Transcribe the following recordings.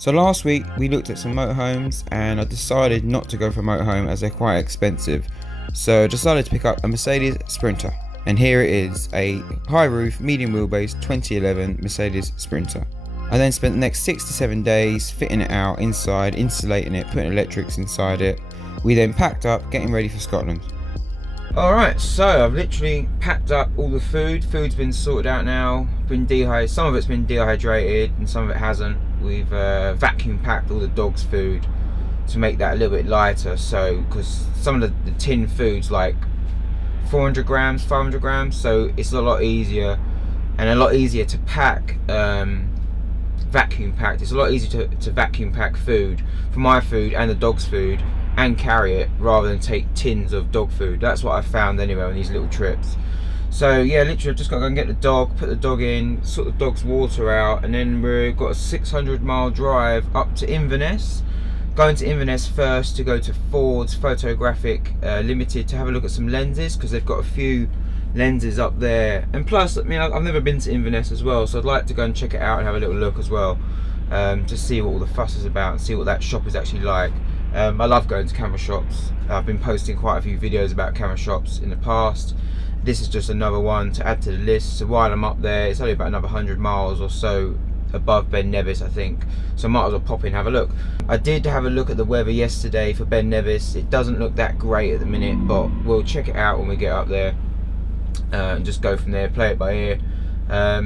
So last week we looked at some motorhomes and I decided not to go for a motorhome as they're quite expensive. So I decided to pick up a Mercedes Sprinter. And here it is, a high roof, medium wheelbase 2011 Mercedes Sprinter. I then spent the next 6 to 7 days fitting it out inside, insulating it, putting electrics inside it. We then packed up, getting ready for Scotland. Alright, so I've literally packed up all the food. Food's been sorted out now, been dehydrated. Some of it's been dehydrated and some of it hasn't. We've vacuum packed all the dog's food to make that a little bit lighter. So, because some of the tin food's like 400 grams, 500 grams, so it's a lot easier and a lot easier to pack. Vacuum packed. It's a lot easier to vacuum pack food for my food and the dog's food and carry it rather than take tins of dog food. That's what I found anyway on these little trips. So yeah, literally I've just got to go and get the dog, put the dog in, sort the dog's water out, and then we've got a 600-mile drive up to Inverness. Going to Inverness first to go to Ffordes Photographic Limited to have a look at some lenses, because they've got a few lenses up there. And plus, I mean, I've never been to Inverness as well, so I'd like to go and check it out and have a little look as well, to see what all the fuss is about and see what that shop is actually like. I love going to camera shops. I've been posting quite a few videos about camera shops in the past. This is just another one to add to the list. So while I'm up there, it's only about another 100 miles or so above Ben Nevis, I think, so I might as well pop in and have a look. I did have a look at the weather yesterday for Ben Nevis. It doesn't look that great at the minute, but we'll check it out when we get up there and just go from there, play it by ear.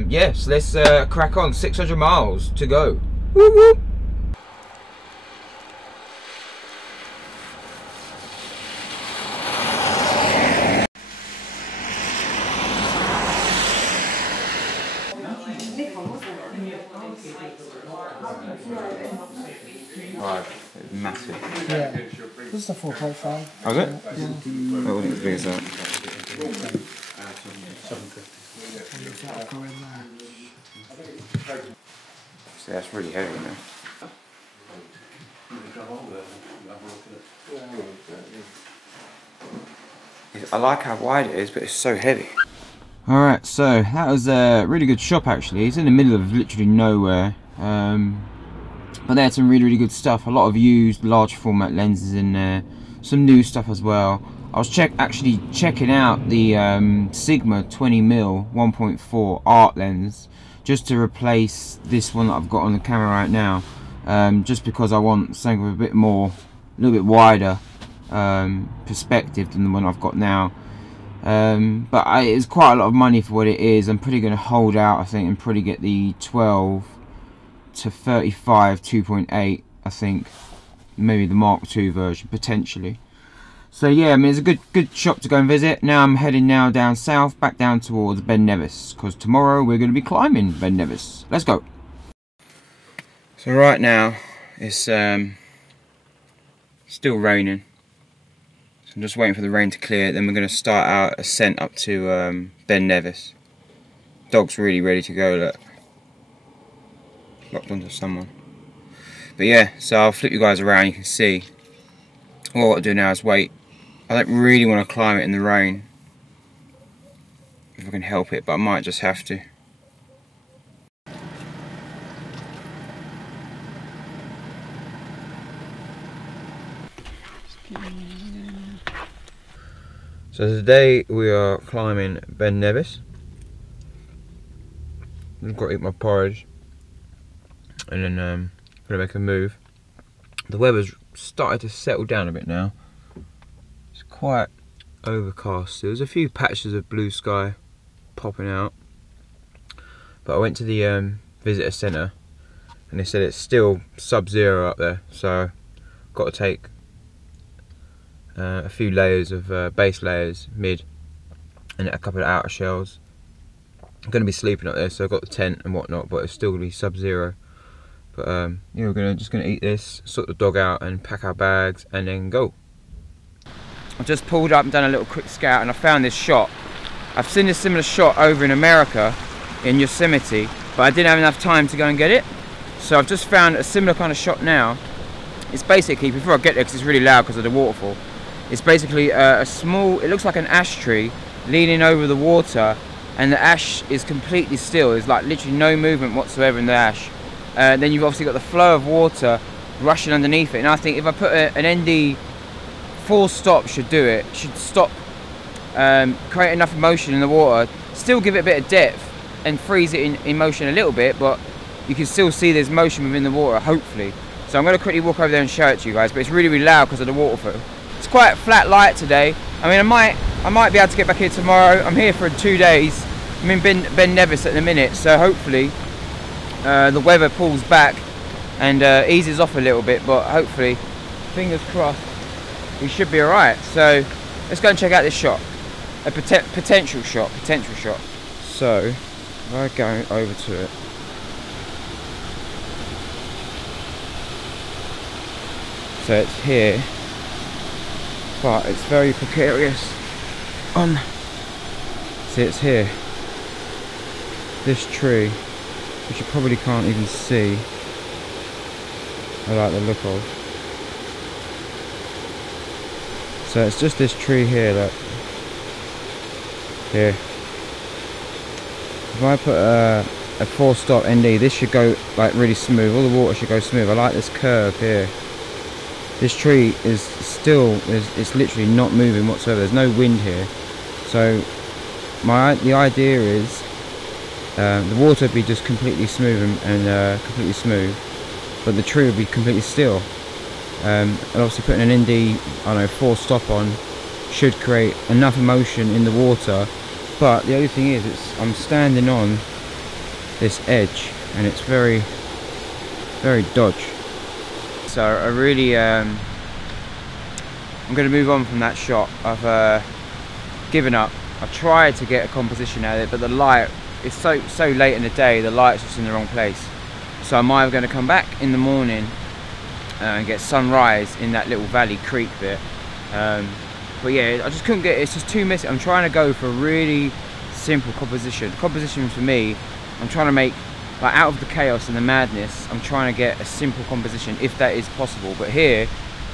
Yeah, so let's crack on. 600 miles to go. Whoop, whoop. Right, it's massive. Yeah, this is a 4.5. Oh, is it? Yeah. Oh, I wasn't as big as that. See, that's really heavy, man. I like how wide it is, but it's so heavy. Alright, so that was a really good shop actually. It's in the middle of literally nowhere. But they had some really good stuff. A lot of used large format lenses in there. Some new stuff as well. I was actually checking out the Sigma 20mm 1.4 art lens just to replace this one that I've got on the camera right now. Just because I want something with a bit more, a little bit wider perspective than the one I've got now. But it's quite a lot of money for what it is. I'm pretty going to hold out, I think, and probably get the 12 to 35 2.8, I think, maybe the Mark II version potentially. So yeah, I mean, it's a good shop to go and visit. Now I'm heading now down south, back down towards Ben Nevis, because tomorrow we're going to be climbing Ben Nevis. Let's go. So right now it's still raining. So I'm just waiting for the rain to clear. Then we're going to start our ascent up to Ben Nevis. Dog's really ready to go. Look. Locked onto someone. But yeah, so I'll flip you guys around. You can see all what I'll do now is wait. I don't really want to climb it in the rain if I can help it, but I might just have to. So today we are climbing Ben Nevis. I've got to eat my porridge and then I'm going to make a move. The weather's started to settle down a bit now. It's quite overcast. There was a few patches of blue sky popping out, but I went to the visitor centre and they said it's still sub-zero up there, so I've got to take a few layers of base layers, mid, and a couple of outer shells. I'm going to be sleeping up there, so I've got the tent and whatnot, but it's still going to be sub-zero. But yeah, we're just going to eat this, sort the dog out and pack our bags and then go. I just pulled up and done a little quick scout and I found this shot. I've seen a similar shot over in America in Yosemite, but I didn't have enough time to go and get it. So I've just found a similar kind of shot now. It's basically, before I get there because it's really loud because of the waterfall, it's basically a small, it looks like an ash tree leaning over the water, and the ash is completely still. There's like literally no movement whatsoever in the ash. then you've obviously got the flow of water rushing underneath it. And I think if I put an ND full stop should do it. Should stop, create enough motion in the water, still give it a bit of depth and freeze it in motion a little bit, but you can still see there's motion within the water, hopefully. So I'm going to quickly walk over there and show it to you guys, but it's really, really loud because of the waterfall. It's quite flat light today. I mean, I might be able to get back here tomorrow. I'm here for 2 days. I'm in Ben Nevis at the minute, so hopefully the weather pulls back and eases off a little bit, but hopefully, fingers crossed, we should be alright. So let's go and check out this shot. A potential shot. So if I go over to it, so it's here, but it's very precarious. See, it's here. This tree, which you probably can't even see. I like the look of. So it's just this tree here, look. Here. If I put a 4-stop ND, this should go like really smooth. All the water should go smooth. I like this curve here. This tree is still, it's literally not moving whatsoever. There's no wind here. So the idea is the water would be just completely smooth and completely smooth, but the tree would be completely still. And obviously putting an ND, I don't know, 4-stop on should create enough motion in the water. But the other thing is, I'm standing on this edge and it's very, very dodgy. So I really, I'm going to move on from that shot. I've given up. I tried to get a composition out of it, but the light is so late in the day, the light's just in the wrong place. So I'm either going to come back in the morning and get sunrise in that little valley creek bit. But yeah, I just couldn't get it. It's just too messy. I'm trying to go for a really simple composition. Composition for me, I'm trying to make, like, out of the chaos and the madness, I'm trying to get a simple composition if that is possible. But here,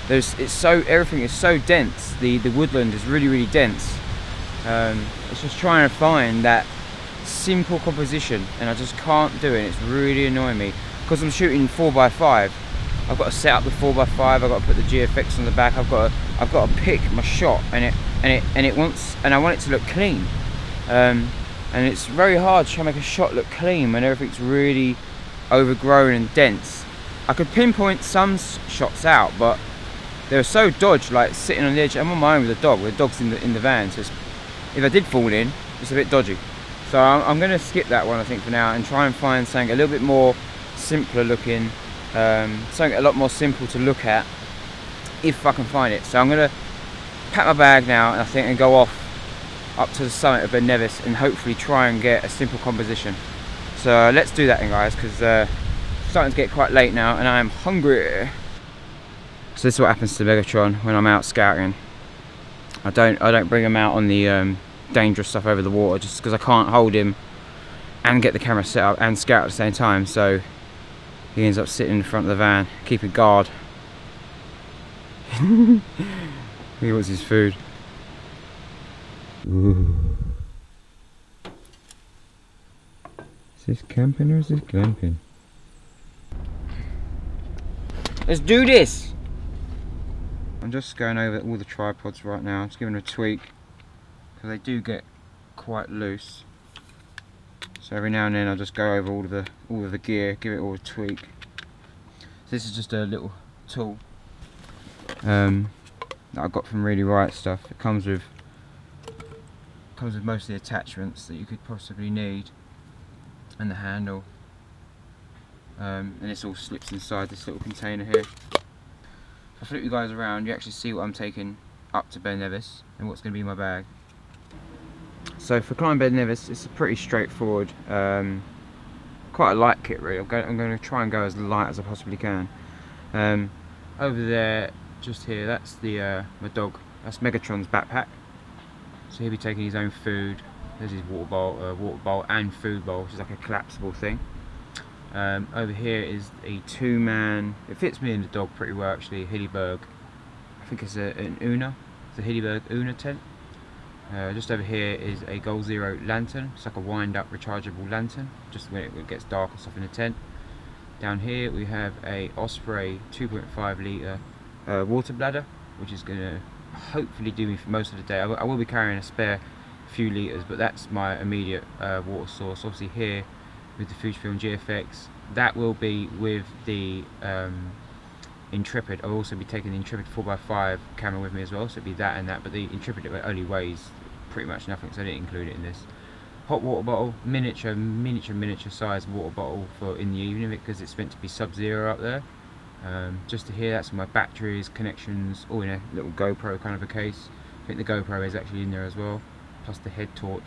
everything is so dense. The woodland is really, really dense. It's just trying to find that simple composition, and I just can't do it. It's really annoying me because I'm shooting 4x5. I've got to set up the 4x5. I've got to put the GFX on the back. I've got to pick my shot, and I want it to look clean. And it's very hard to try to make a shot look clean when everything's really overgrown and dense. I could pinpoint some shots out, but they're so dodged, like sitting on the edge. I'm on my own with a dog. The dog's in the van, so if I did fall in, it's a bit dodgy. So I'm going to skip that one, I think, for now, and try and find something a little bit more simpler looking, something a lot more simple to look at, if I can find it. So I'm going to pack my bag now, and I think, and go off up to the summit of Ben Nevis and hopefully try and get a simple composition. So let's do that then, guys, because it's starting to get quite late now and I am hungry. So this is what happens to Megatron when I'm out scouting. I don't bring him out on the dangerous stuff over the water, just because I can't hold him and get the camera set up and scout at the same time. So he ends up sitting in front of the van, keeping guard. He wants his food. Ooh. Is this camping or is this glamping? Let's do this! I'm just going over all the tripods right now, just giving them a tweak, because they do get quite loose. So every now and then I'll just go over all of the gear, give it all a tweak. So this is just a little tool that I got from Really Right Stuff. It comes with most of the attachments that you could possibly need, and the handle, and this all slips inside this little container here. If I flip you guys around, you actually see what I'm taking up to Ben Nevis and what's going to be in my bag. So for climbing Ben Nevis, it's a pretty straightforward, quite a light kit really. I'm going to try and go as light as I possibly can. Over there, just here, that's my dog. That's Megatron's backpack. So he'll be taking his own food. There's his water bowl and food bowl, which is like a collapsible thing. Over here is a 2-man, it fits me and the dog pretty well actually, Hillyberg. I think it's an Una, it's a Hillyberg Una tent. Just over here is a Goal Zero lantern. It's like a wind up rechargeable lantern, just when it gets dark and stuff in the tent. Down here we have a Osprey 2.5 litre water bladder, which is going to hopefully do me for most of the day. I will be carrying a spare few litres, but that's my immediate water source. Obviously here with the Fujifilm GFX, that will be with the Intrepid. I'll also be taking the Intrepid 4x5 camera with me as well, so it'll be that and that, but the Intrepid only weighs pretty much nothing, so I didn't include it in this. Hot water bottle, miniature size water bottle for in the evening, because it's meant to be sub-zero up there. Just to hear, that's my batteries, connections, all in a little GoPro kind of a case. I think the GoPro is actually in there as well, plus the head torch,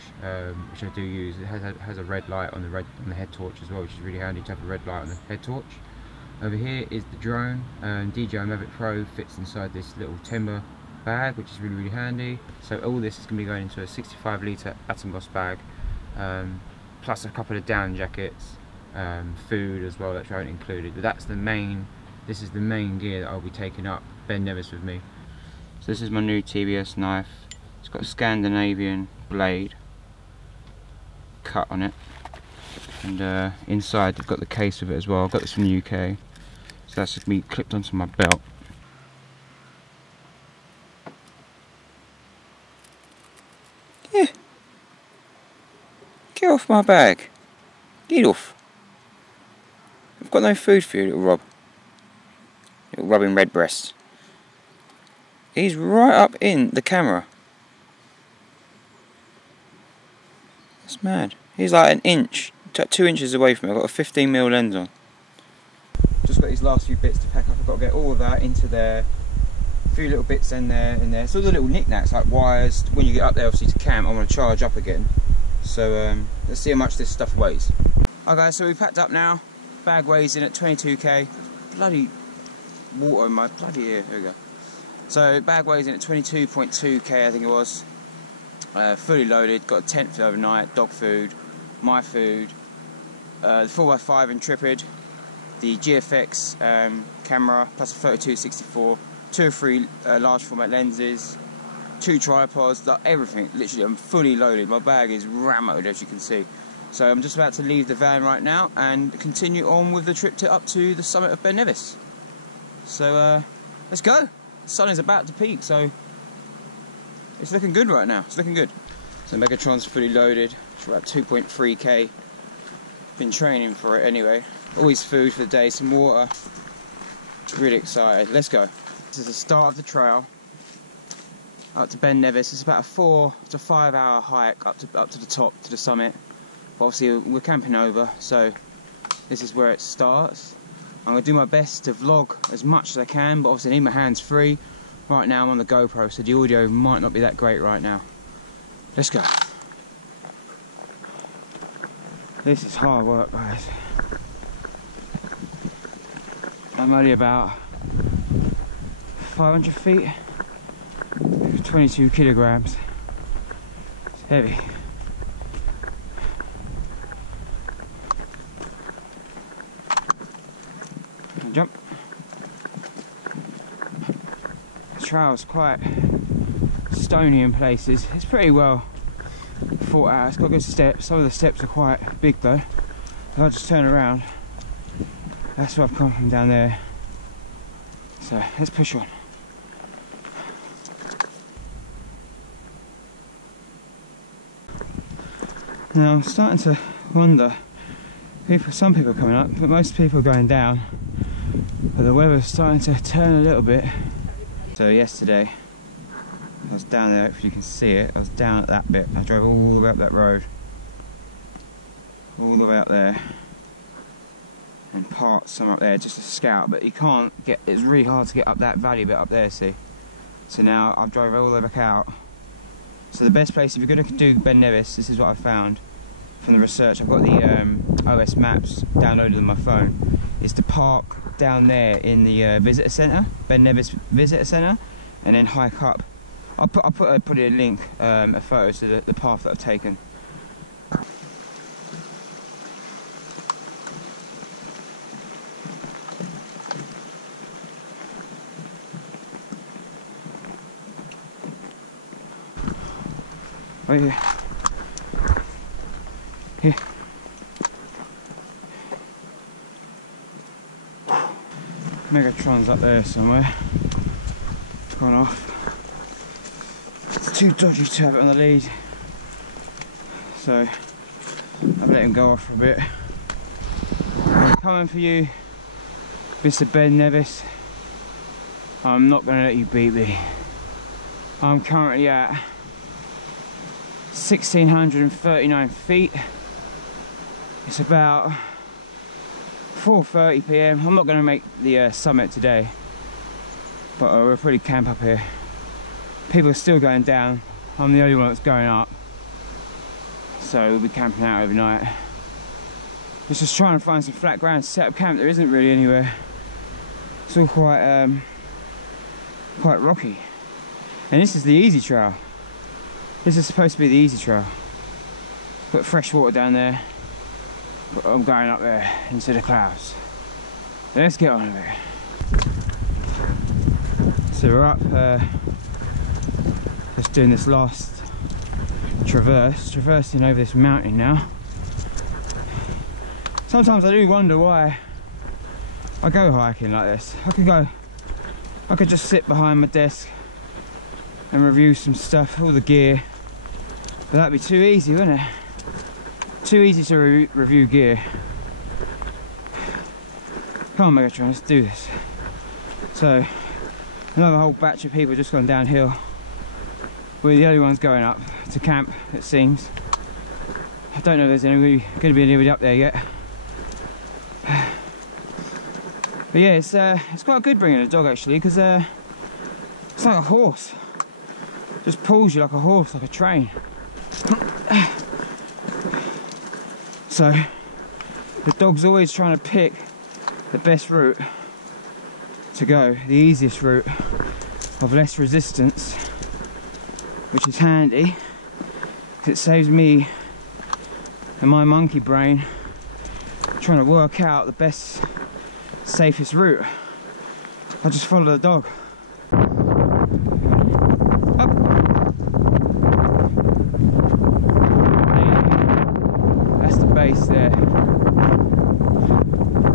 which I do use. It has a red light on the head torch as well, which is really handy to have a red light on the head torch. Over here is the drone. DJI Mavic Pro fits inside this little timber bag, which is really handy. So all this is going to be going into a 65 litre Atom Boss bag, plus a couple of down jackets, food as well, that I haven't included. But that's the main. This is the main gear that I'll be taking up Ben Nevis with me. So this is my new TBS knife. It's got a Scandinavian blade cut on it, and inside they've got the case of it as well. I've got this from the UK, so that's just me clipped onto my belt. Yeah. Get off my bag. Get off. I've got no food for you, little Rob. Little Robin Redbreast. He's right up in the camera. That's mad. He's like an inch, 2 inches away from me. I've got a 15mm lens on. Just got these last few bits to pack up. I've got to get all of that into there. A few little bits in there. So the little knickknacks like wires. When you get up there, obviously to camp, I want to charge up again. So let's see how much this stuff weighs. Okay, guys, so we packed up now. Bag weighs in at 22k. Bloody water in my bloody ear. Here we go. So bag weighs in at 22.2k, I think it was. Fully loaded. Got a tent for overnight. Dog food, my food, the 4x5 Intrepid, the GFX camera, plus a 32-64, 2 or 3 large format lenses, 2 tripods, everything. Literally, I'm fully loaded. My bag is rammed, as you can see. So I'm just about to leave the van right now and continue on with the trip up to the summit of Ben Nevis. So let's go. The sun is about to peak, so it's looking good right now. It's looking good. So Megatron's fully loaded. It's about 2.3k. Been training for it anyway. Always food for the day, some water. Really excited. Let's go. This is the start of the trail up to Ben Nevis. It's about a 4 to 5 hour hike up to the top, to the summit. But obviously we're camping over, so this is where it starts. I'm going to do my best to vlog as much as I can, but obviously I need my hands free. Right now I'm on the GoPro, so the audio might not be that great right now. Let's go. This is hard work, guys. I'm only about 500 feet, 22 kilograms. It's heavy. Jump. The trail's quite stony in places. It's pretty well thought out. It's got good steps. Some of the steps are quite big though. If I just turn around, that's where I've come from down there. So let's push on. Now I'm starting to wonder, some people are coming up, but most people are going down. But the weather's starting to turn a little bit. So yesterday, I was down there, if you can see it, I was down at that bit. I drove all the way up that road. All the way up there. And parked somewhere up there just to scout, but you can't get, it's really hard to get up that valley bit up there, see. So now I've drove all the way back out. So the best place, if you're going to do Ben Nevis, this is what I found from the research. I've got the OS maps downloaded on my phone, is to park down there in the visitor centre, Ben Nevis visitor centre, and then hike up. I'll put a link, a photo to the path that I've taken. Right here. Here. Megatron's up there somewhere. Gone off. It's too dodgy to have it on the lead, so I've let him go off for a bit. I'm coming for you, Mr. Ben Nevis. I'm not going to let you beat me. I'm currently at 1,639 feet. It's about 4:30 PM. I'm not going to make the summit today, but we'll probably camp up here. People are still going down. I'm the only one that's going up, so we'll be camping out overnight. Just trying to find some flat ground to set up camp. There isn't really anywhere. It's all quite rocky. And this is the easy trail. This is supposed to be the easy trail. Put fresh water down there. But I'm going up there into the clouds. Let's get on with it. So we're up, just doing this last traversing over this mountain now. Sometimes I do wonder why I go hiking like this. I could just sit behind my desk and review some stuff, all the gear, but that'd be too easy, wouldn't it? Too easy to review gear. Come on, Megatron, let's do this. So, another whole batch of people just gone downhill. We're the only ones going up to camp, it seems. I don't know if there's going to be anybody up there yet. But yeah, it's quite good bringing a dog actually, because it's like a horse. Just pulls you like a horse, like a train. So the dog's always trying to pick the best route to go, the easiest route of less resistance, which is handy because it saves me and my monkey brain trying to work out the best, safest route. I just follow the dog. Base there.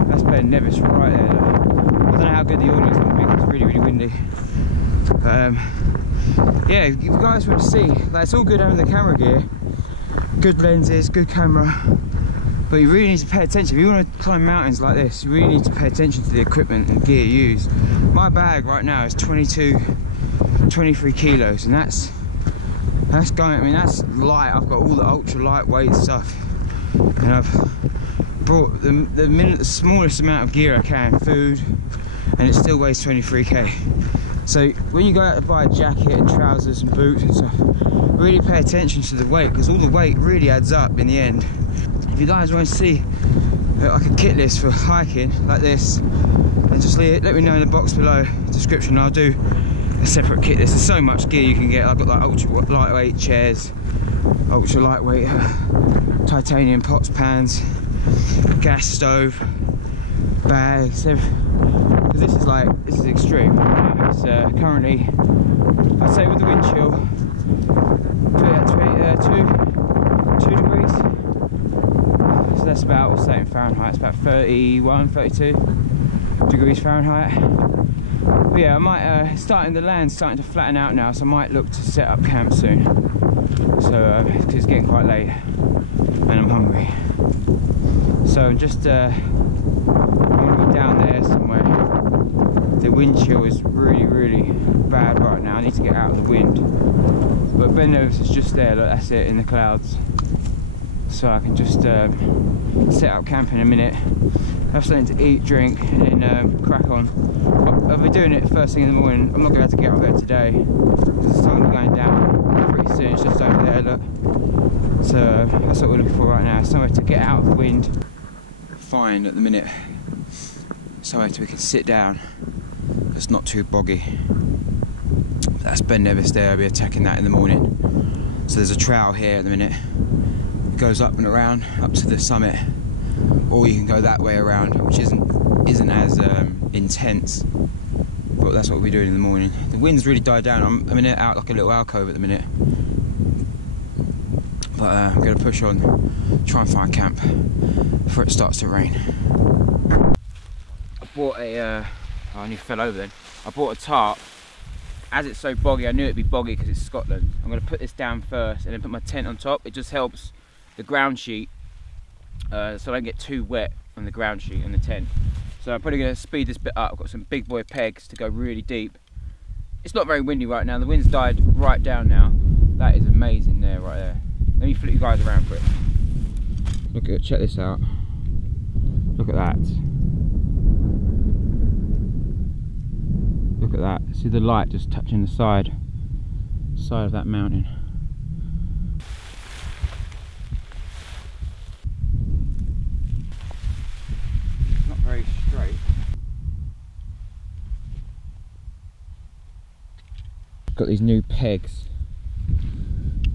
That's Ben Nevis right there. I don't know how good the audio is going to be because it's really, really windy. But yeah, if you guys want to see, like, it's all good having the camera gear, good lenses, good camera, but you really need to pay attention. If you want to climb mountains like this, you really need to pay attention to the equipment and gear you use. My bag right now is 23 kilos, and that's going, I mean, that's light. I've got all the ultra lightweight stuff. And I've brought the smallest amount of gear I can, food, and it still weighs 23k. So when you go out to buy a jacket and trousers and boots and stuff, really pay attention to the weight, because all the weight really adds up in the end. If you guys want to see like a kit list for hiking like this, then just let me know in the box below, description. I'll do a separate kit list. There's so much gear you can get. I've got like ultra lightweight chairs, ultra lightweight titanium pots, pans, gas stove, bags, because this is extreme. It's currently, I'd say with the wind chill, 2 degrees. So that's about, what's that in Fahrenheit? It's about 31, 32 degrees Fahrenheit. But yeah, I might, the land's starting to flatten out now, so I might look to set up camp soon. So, because it's getting quite late and I'm hungry. So I'm just, I'm gonna be down there somewhere. The wind chill is really, really bad right now. I need to get out of the wind. But Ben Nevis is just there, look, that's it, in the clouds. So I can just set up camp in a minute, have something to eat, drink, and then crack on. I'll be doing it first thing in the morning. I'm not going to have to get up there today because the sun will be going down pretty soon. It's just over there, look. So that's what we're looking for right now, somewhere to get out of the wind. Find at the minute somewhere we can sit down that's not too boggy. That's Ben Nevis there. I'll be attacking that in the morning. So there's a trail here at the minute. It goes up and around up to the summit, or you can go that way around, which isn't as intense. But that's what we'll be doing in the morning. The wind's really died down. I'm in out like a little alcove at the minute. But I'm going to push on, try and find camp before it starts to rain. I bought a Oh, I nearly fell over then. I bought a tarp. As it's so boggy, I knew it'd be boggy because it's Scotland. I'm going to put this down first and then put my tent on top. It just helps the ground sheet so I don't get too wet on the ground sheet and the tent. So I'm probably going to speed this bit up. I've got some big boy pegs to go really deep. It's not very windy right now. The wind's died right down now. That is amazing there, right there. Let me flip you guys around for it. Look at it, check this out. Look at that. Look at that. See the light just touching the side of that mountain. Not very straight. Got these new pegs.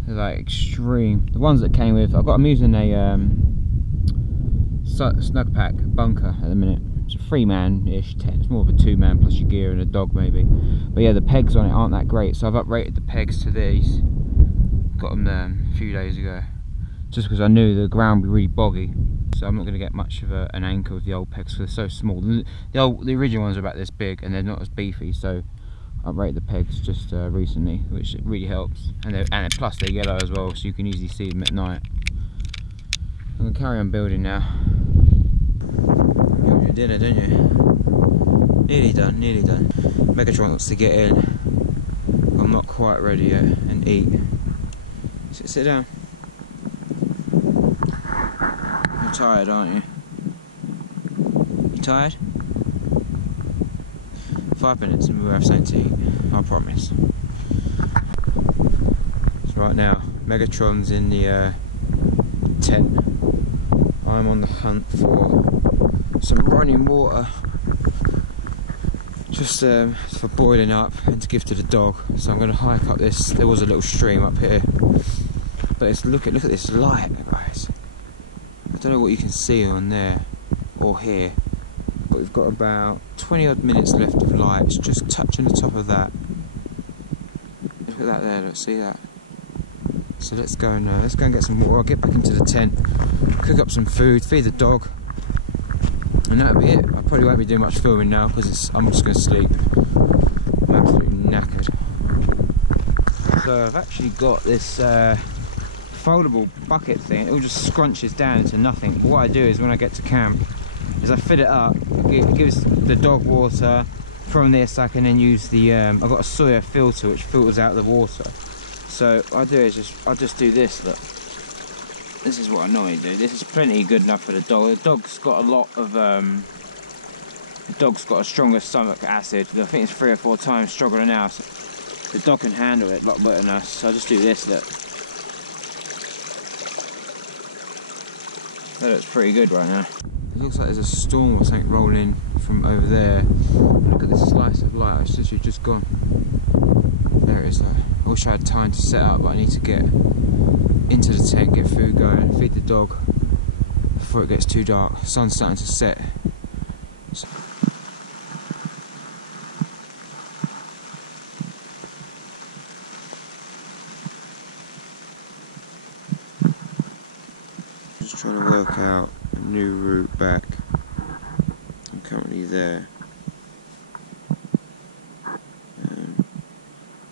They're like extreme. The ones that came with, I'm using a snug pack bunker at the minute. It's a 3-man-ish tent. It's more of a 2-man plus your gear and a dog maybe. But yeah, the pegs on it aren't that great, so I've uprated the pegs to these. Got them a few days ago, just because I knew the ground would be really boggy. So I'm not going to get much of an anchor with the old pegs because they're so small. The original ones are about this big and they're not as beefy, so I've rated the pegs just recently, which really helps. And plus they're yellow as well, so you can easily see them at night. I'm going to carry on building now. You want your dinner, don't you? Nearly done, nearly done. Megatron wants to get in. I'm not quite ready yet and eat. Sit down. You're tired, aren't you? You tired? 5 minutes and we'll have something to eat, I promise. So right now, Megatron's in the tent. I'm on the hunt for some running water, just for boiling up and to give to the dog. So I'm going to hike up this. There was a little stream up here, but it's, look at this light, guys. I don't know what you can see on there or here, but we've got about 20 odd minutes left of light. It's just touching the top of that. Look at that there. Let's see that. So let's go and get some water. I'll get back into the tent, cook up some food, feed the dog, and that'll be it. I probably won't be doing much filming now because I'm just going to sleep. I'm absolutely knackered. So I've actually got this foldable bucket thing. It all just scrunches down into nothing. But what I do is when I get to camp is I fill it up. It gives the dog water. From this I can then use the I've got a Sawyer filter which filters out the water. So what I do is I'll just do this. Look, this is what I normally do. This is plenty good enough for the dog. The dog's got a lot of the dog's got a stronger stomach acid. I think it's 3 or 4 times stronger than ours. The dog can handle it a lot better than us. So I just do this. Look, that looks pretty good right now. It looks like there's a storm or something rolling from over there. Look at this slice of light. It's literally just gone. There it is though. I wish I had time to set up, but I need to get into the tent, get food going, feed the dog before it gets too dark. The sun's starting to set. So just trying to work out a new route back. I'm currently there.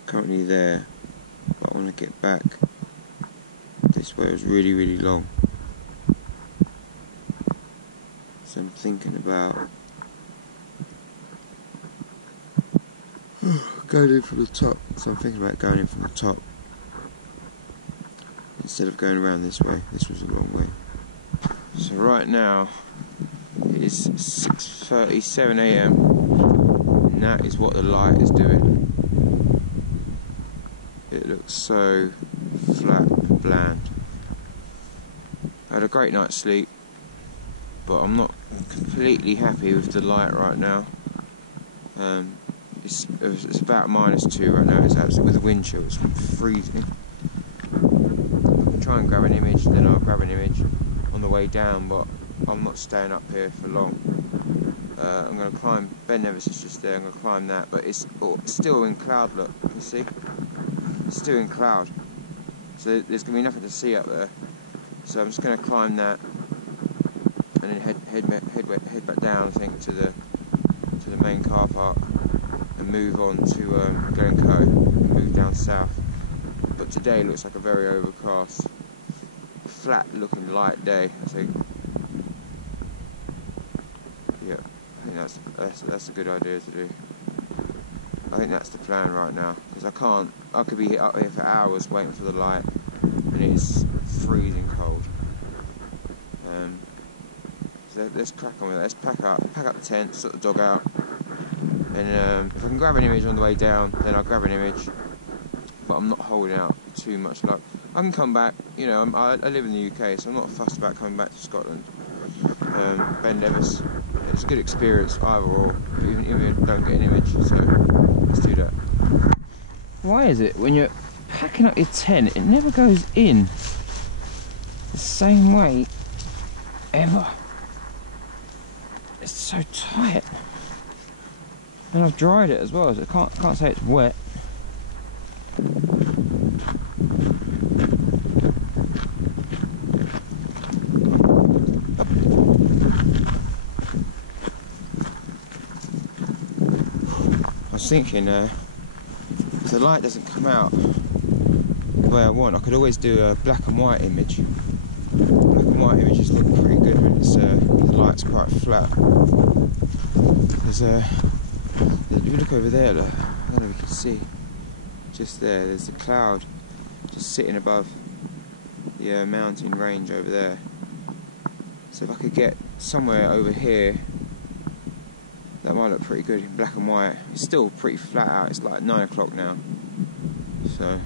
Currently there, but I want to get back. This way is really, really long. So I'm thinking about going in from the top. So I'm thinking about going in from the top instead of going around this way. This was a long way. So right now it is 6:37 AM and that is what the light is doing. It looks so flat and bland. I had a great night's sleep, but I'm not completely happy with the light right now. It's about -2 right now. It's actually with the wind chill. It's freezing. I'll try and grab an image, then I'll grab an image on the way down, but I'm not staying up here for long. I'm going to climb. Ben Nevis is just there. I'm going to climb that, but it's still in cloud. Look, you see? It's still in cloud, so there's going to be nothing to see up there. So I'm just going to climb that and then head back down, I think, to the main main car park and move on to Glencoe and move down south. But today looks like a very overcast, flat looking light day, I think. Yeah, I think that's a good idea to do. I think that's the plan right now, because I could be up here for hours waiting for the light and it's freezing cold. So let's crack on with it. Let's pack up the tent, sort the dog out, and if I can grab an image on the way down, then I'll grab an image, but I'm not holding out too much luck. I can come back, you know, I live in the UK, so I'm not fussed about coming back to Scotland. Ben Nevis, it's a good experience either or, even if you don't get an image, so let's do that. Why is it when you're packing up your tent, it never goes in the same way ever? It's so tight. And I've dried it as well, so I can't say it's wet. I was thinking, if the light doesn't come out the way I want, I could always do a black and white image. Black and white images look pretty good when it's, the light's quite flat. There's if you look over there, look, I don't know if you can see, just there's a cloud just sitting above the mountain range over there. So if I could get somewhere over here, that might look pretty good in black and white. It's still pretty flat out, it's like 9 o'clock now, so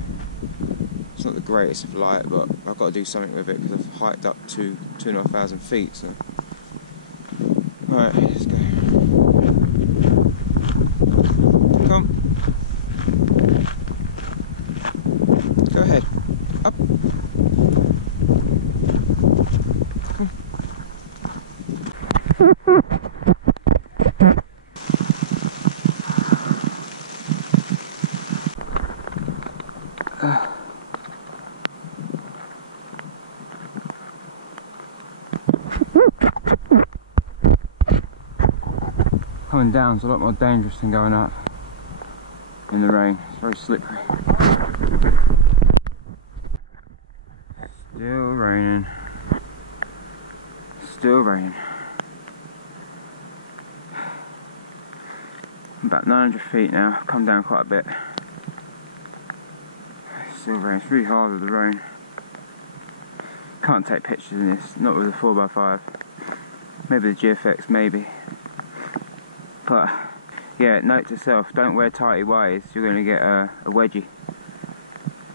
it's not the greatest of light, but I've got to do something with it because I've hiked up to 2,500 feet. So alright, let's go. Come. Go ahead. Up. Come. Coming down is a lot more dangerous than going up in the rain. It's very slippery. Still raining. Still raining. I'm about 900 feet now. I've come down quite a bit. Still raining. It's really hard with the rain. Can't take pictures in this, not with a 4x5. Maybe the GFX, maybe. But yeah, note to self, don't wear tighty whities, you're going to get a wedgie.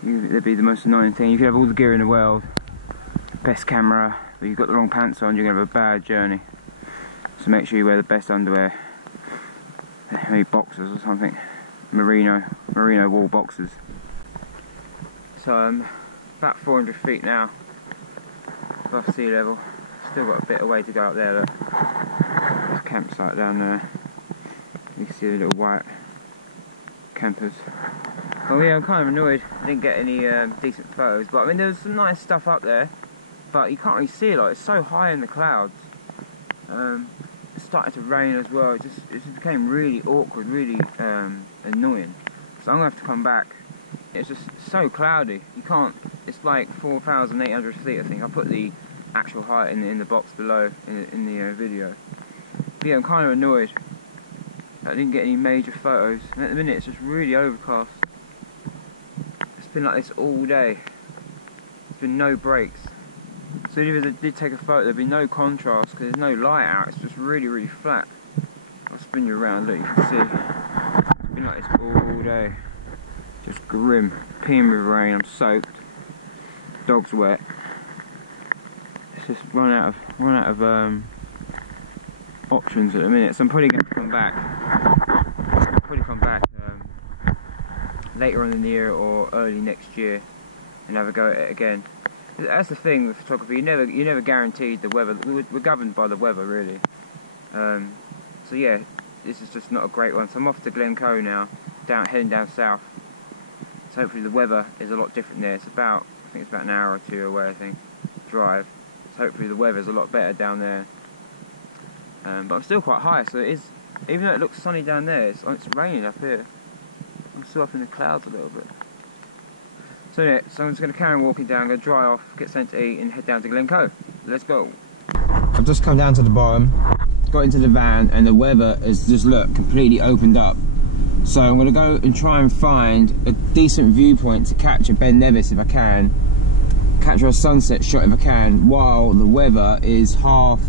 That'd be the most annoying thing. You could have all the gear in the world, best camera, but you've got the wrong pants on, you're going to have a bad journey. So make sure you wear the best underwear, maybe boxers or something, merino wool boxers. So I'm about 400 feet now, above sea level. Still got a bit of way to go up there, look. There's a campsite down there. You can see the little white campers. Oh yeah, I'm kind of annoyed I didn't get any decent photos, but I mean there's some nice stuff up there, but you can't really see it, like it's so high in the clouds. It started to rain as well, it just became really awkward, really annoying. So I'm going to have to come back. It's just so cloudy, you can't, it's like 4,800 feet I think. I put the actual height in the box below in the video. But yeah, I'm kind of annoyed I didn't get any major photos, and at the minute it's just really overcast. It's been like this all day. There's been no breaks. So even if I did take a photo, there'd be no contrast because there's no light out. It's just really flat. I'll spin you around, look, you can see. It's been like this all day. Just grim. Peeing with rain, I'm soaked. Dog's wet. It's just run out of options at the minute, so I'm probably going to come back. Later on in the year or early next year and have a go at it again. That's the thing with photography, you're never guaranteed the weather. We're governed by the weather really. So yeah, this is just not a great one. So I'm off to Glencoe now, heading down south. So hopefully the weather is a lot different there. I think it's about an hour or two away, I think, drive. So hopefully the weather's a lot better down there. But I'm still quite high, so it is even though it looks sunny down there, it's raining up here. I'm still up in the clouds a little bit. So yeah, so I'm just going to carry on walking down, going to dry off, get something to eat and head down to Glen Cove. Let's go. I've just come down to the bottom, got into the van, and the weather has just, look, completely opened up. So I'm going to go and try and find a decent viewpoint to capture Ben Nevis if I can, capture a sunset shot if I can, while the weather is half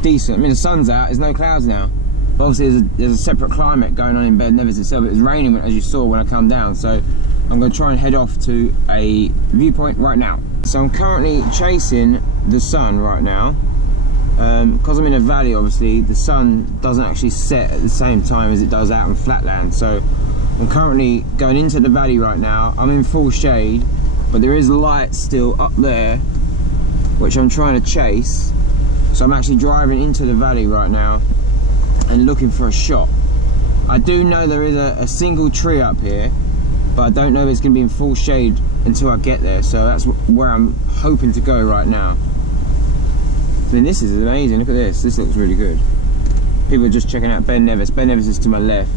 decent. I mean, the sun's out, there's no clouds now, but obviously there's a separate climate going on in Ben Nevis itself. It was raining, as you saw, when I come down, so I'm going to try and head off to a viewpoint right now. So I'm currently chasing the sun right now. Because I'm in a valley, obviously, the sun doesn't actually set at the same time as it does out in flatland. So I'm currently going into the valley right now. I'm in full shade, but there is light still up there, which I'm trying to chase. So I'm actually driving into the valley right now and looking for a shot. I do know there is a single tree up here, but I don't know if it's going to be in full shade until I get there. So that's where I'm hoping to go right now. I mean, this is amazing. Look at this. This looks really good. People are just checking out Ben Nevis. Ben Nevis is to my left.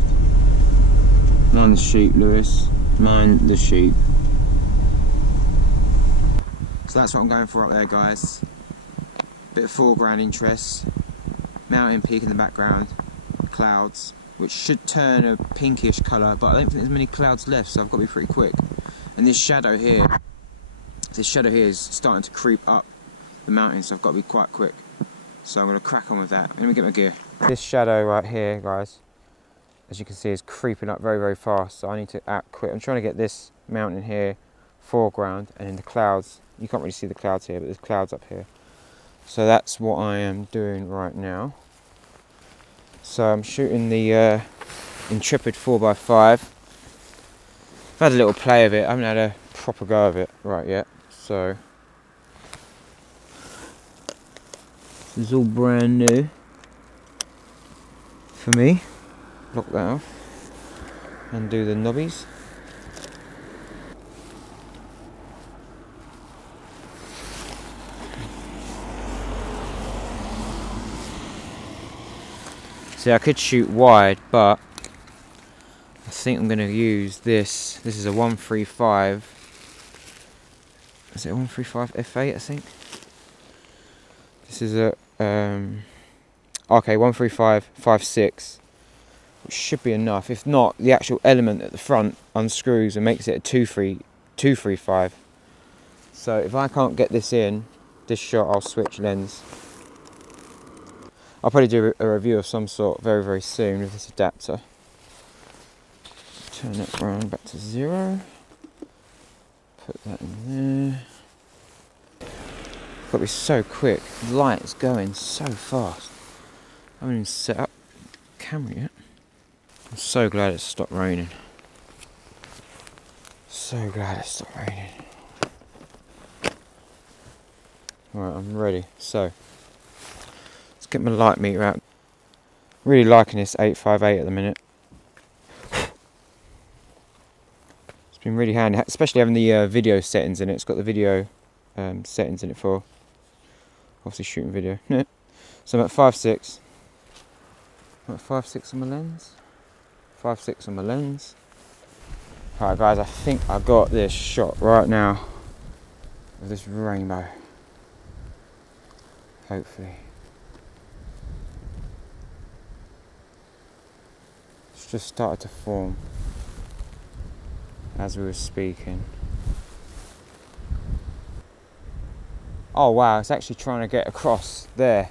Mind the sheep, Lewis. Mind the sheep. So that's what I'm going for up there, guys. Bit of foreground interest. Mountain peak in the background. Clouds, which should turn a pinkish colour, but I don't think there's many clouds left, so I've got to be pretty quick. And this shadow here is starting to creep up the mountain, so I've got to be quite quick. So I'm going to crack on with that. Let me get my gear. This shadow right here, guys, as you can see, is creeping up very, very fast, so I need to act quick. I'm trying to get this mountain here foreground, and in the clouds, you can't really see the clouds here, but there's clouds up here. So that's what I am doing right now. So I'm shooting the Intrepid 4x5. I've had a little play of it. I haven't had a proper go of it right yet, so this is all brand new for me. Lock that off and do the knobbies. See, I could shoot wide, but I think I'm going to use this. This is a 135. Is it a 135 f8, I think? This is a okay, 135 5.6, which should be enough. If not, the actual element at the front unscrews and makes it a 235. So if I can't get this shot, I'll switch lens. I'll probably do a review of some sort very, very soon with this adapter. Turn it around back to 0. Put that in there. Got to be so quick. The light is going so fast. I haven't even set up the camera yet. I'm so glad it stopped raining. So glad it stopped raining. Right, I'm ready. So let's get my light meter out. Really liking this 858 at the minute. It's been really handy, especially having the video settings in it. It's got the video settings in it for obviously shooting video. So I'm at 5.6. I'm at 5.6 on my lens. 5.6 on my lens. Alright guys, I think I got this shot right now of this rainbow. Hopefully. It's just started to form as we were speaking. Oh wow, it's actually trying to get across there.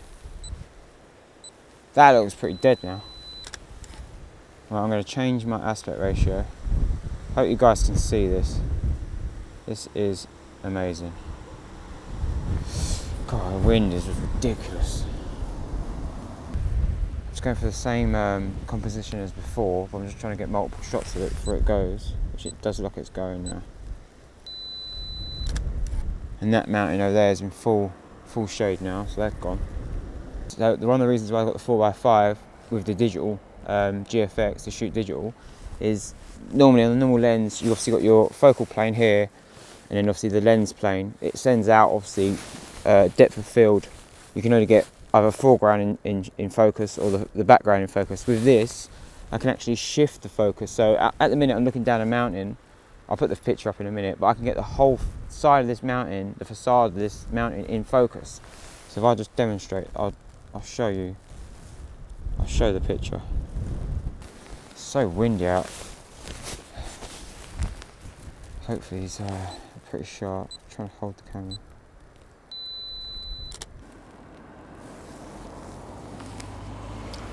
That looks pretty dead now. Well, I'm going to change my aspect ratio. Hope you guys can see this. This is amazing. God, the wind is ridiculous. Just going for the same composition as before, but I'm just trying to get multiple shots of it before it goes, which it does look like it's going now. And that mountain over there is in full shade now, so that's gone. So one of the reasons why I got the 4x5 with the digital GFX to shoot digital is normally on the normal lens you obviously got your focal plane here, and then obviously the lens plane. It sends out obviously depth of field. You can only get either foreground in focus or the background in focus. With this, I can actually shift the focus. So at the minute I'm looking down a mountain. I'll put the picture up in a minute, but I can get the whole side of this mountain, the facade of this mountain in focus. So if I just demonstrate, I'll show you. I'll show the picture. It's so windy out. Hopefully he's pretty sharp. I'm trying to hold the camera.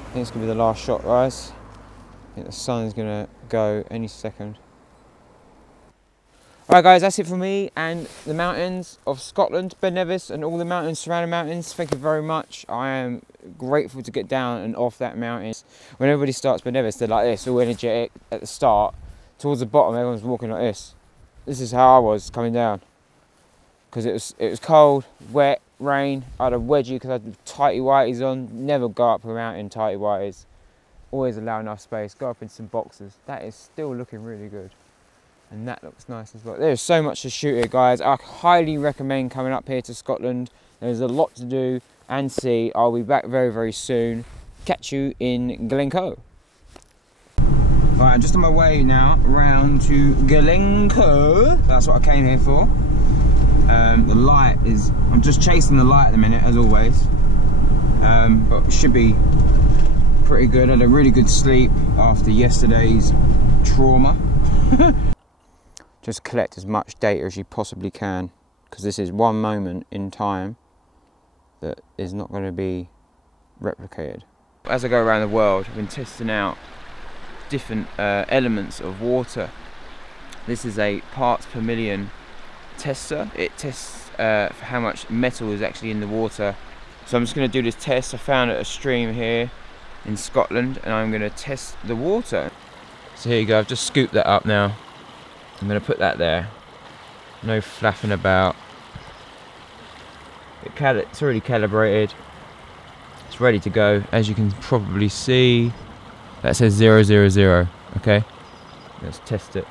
I think it's going to be the last shot, guys. I think the sun is going to go any second. Alright guys, that's it for me and the mountains of Scotland, Ben Nevis and all the mountains, surrounding mountains. Thank you very much. I am grateful to get down and off that mountain. When everybody starts Ben Nevis, they're like this, all energetic at the start. Towards the bottom, everyone's walking like this. This is how I was coming down. Because it was cold, wet, rain. I had a wedgie because I had tighty whities on. Never go up a mountain in tighty whities. Always allow enough space. Go up in some boxes. That is still looking really good. And that looks nice as well. There's so much to shoot here, guys. I highly recommend coming up here to Scotland. There's a lot to do and see. I'll be back very, very soon. Catch you in Glencoe. Right, I'm just on my way now round to Glencoe. That's what I came here for. The light is, I'm just chasing the light at the minute, as always. But it should be pretty good. I had a really good sleep after yesterday's trauma. Just collect as much data as you possibly can, because this is one moment in time that is not going to be replicated. As I go around the world, I've been testing out different elements of water. This is a parts per million tester. It tests for how much metal is actually in the water. So I'm just going to do this test. I found a stream here in Scotland and I'm going to test the water. So here you go, I've just scooped that up now. I'm going to put that there. No flapping about. It's already calibrated. It's ready to go. As you can probably see, that says 000. Okay, let's test it.